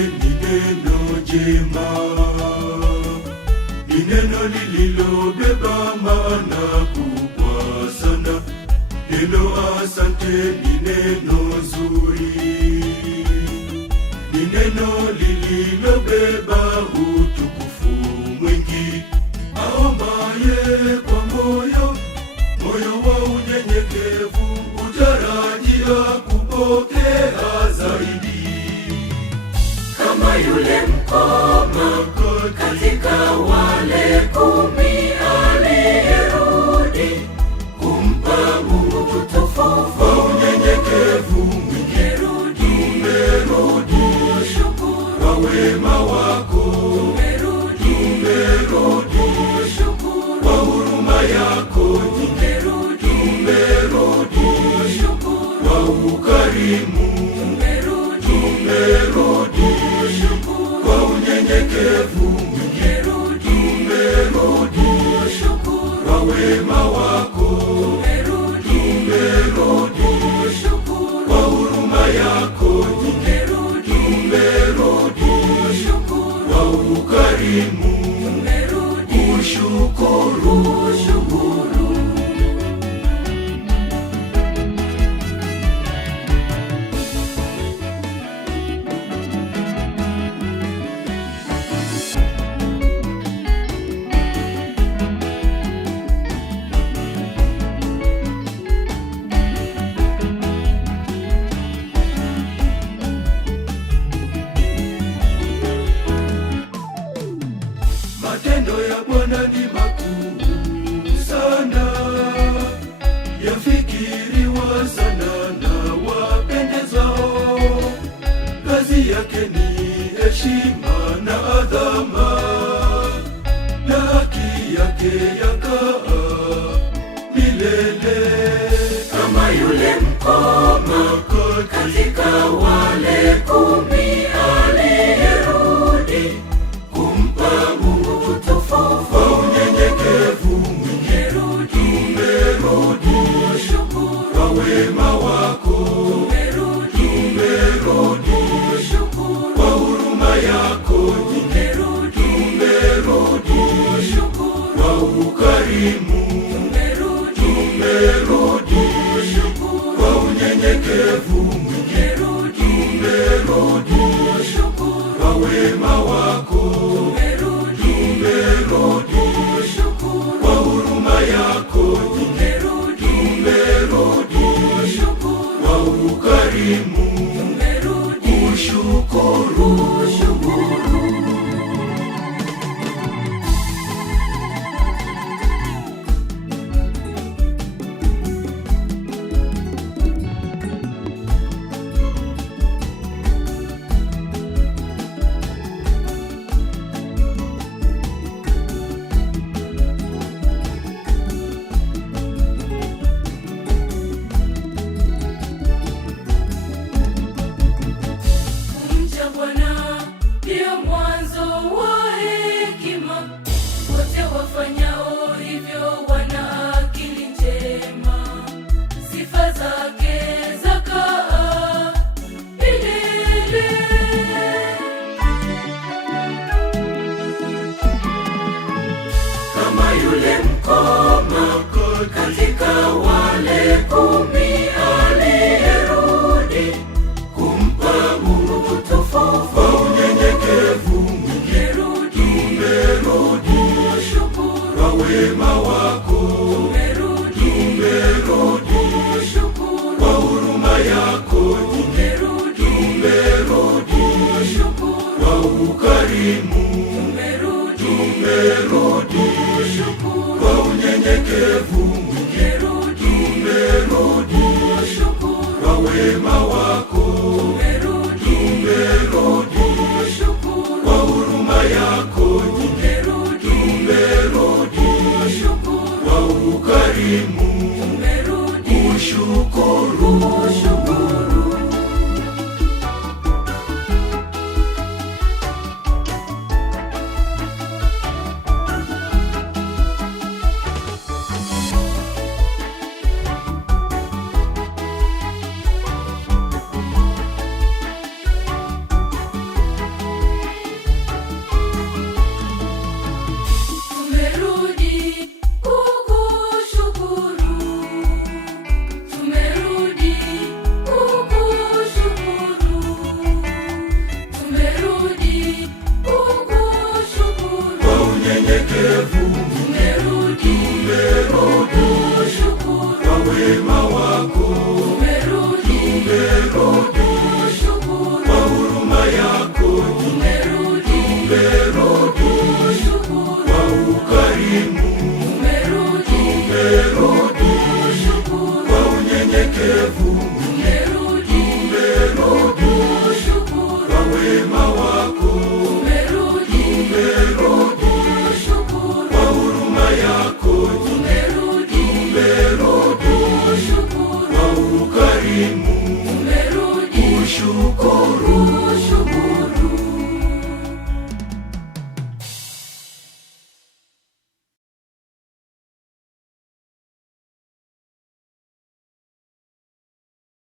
ni neno jema, ni neno lililobeba maana kubwa sana. Neno asante ni neno zuri, ni neno lililobeba utukufu mwingi. Aombaye kwa moyo wa unyenyekevu utarajia kupokea zaidi. Kama yule mkoma katika wale 10 aliyerudi kumpa Mungu utukufu kwa unyenyekevu mwingi. Tumerudi kwa wema wako, tumerudi kwa huruma yako nyingi, tumerudi kwa ukarimu, tumerudi kwa unyenyekevu mwingi, tumerudi kwa wema wako, tumerudi kwa huruma yako nyingi, tumerudi kwa ukarimu, kushukuru. Matendo ya Bwana ni makuu sana, yafikiriwa sana na wapendezao. Kazi yake ni heshima na adhama, na haki yake yakaa milele. kama yule mkoma katika wale 10 aliyerudi kumpa Mungu utukufu kwa unyenyekevu mwingi. Tumerudi kwa wema wako, tumerudi kwa huruma yako nyingi, tumerudi kwa ukarimu, tumerudi kwa unyenyekevu mwingi, tumerudi kwa wema wako, tumerudi kwa huruma yako nyingi, tumerudi kwa ukarimu, kushukuru. Kumcha Bwana ndio mwanzo wa hekima, wote wafanyao hivyo wana akili njema. Sifa zake zakaa milele. Kama yule mkoma katika wale 10